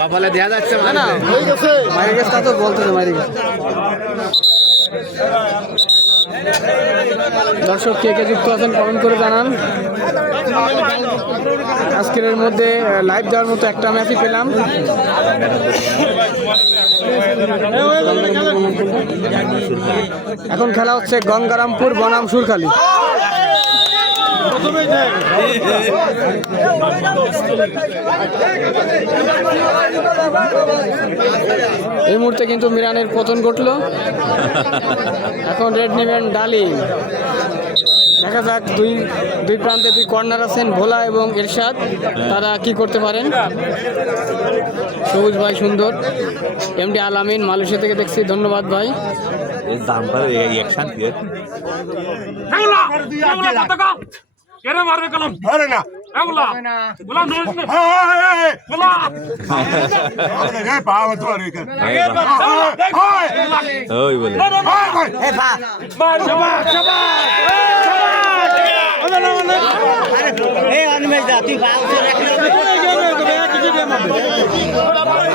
কপালে দেয়া যাচ্ছে না, মারি গেছে তো বলতে মারি গেছে। দর্শক কে কে যুক্ত আছেন কমেন্ট করে জানান। আজকের এর মধ্যে লাইভ দেওয়ার মতো একটা ম্যাচই পেলাম। এখন খেলা হচ্ছে গঙ্গারামপুর বনাম সুরখালি। এই মুহূর্তে কিন্তু মিরানের পতন ঘটলো। এখন রেড নেবেন ডালিম। দেখা যাক দুই প্রান্তে দুই কর্নার আছেন ভোলা এবং এরশাদ, তারা কি করতে পারেন। সবুজ ভাই সুন্দর, এমডি আলামিন মালয়েশিয়া থেকে দেখছি, ধন্যবাদ ভাই।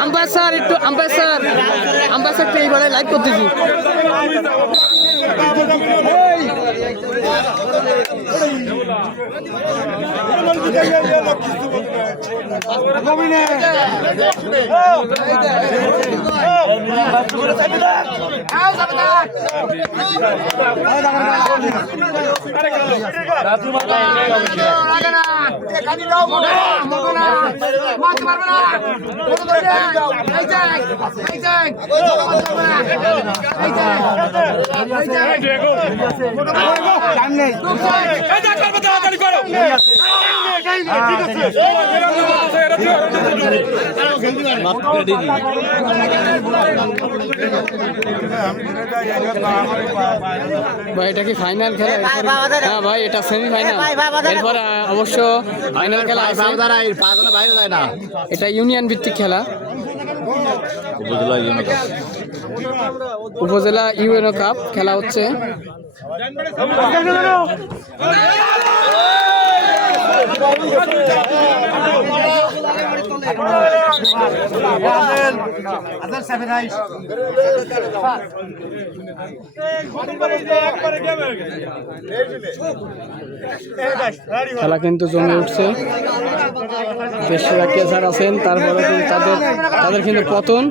আম্পায়ার স্যার একটু এইবারে লাইভ করতেছি। ভাই এটা কি ফাইনাল খেলা? হ্যাঁ ভাই এটা সেমিফাইনাল, এরপর অবশ্য ফাইনাল খেলা আছে। এটা ইউনিয়ন ভিত্তিক খেলা, উপজেলা ইউএনও কাপ খেলা হচ্ছে। খেলা কিন্তু জমে উঠছে। দেশের কেসার আছেন, তারপরে তাদের কিন্তু পতন।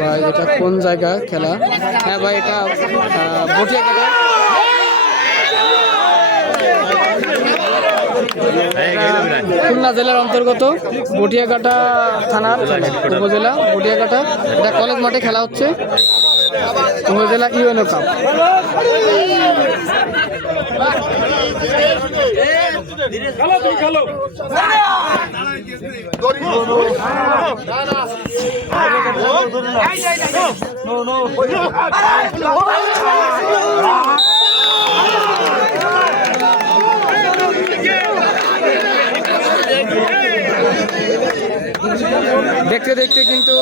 ভাই এটা কোন জায়গা খেলা? হ্যাঁ ভাই এটা বটিয়াঘাটা। খুলনা জেলার অন্তর্গত বটিয়াঘাটা থানার উপজেলা বটিয়াঘাটা। এটা কলেজ মাঠে খেলা হচ্ছে, উপজেলা ইউএনও কাপ। দেখতে দেখতে কিন্তু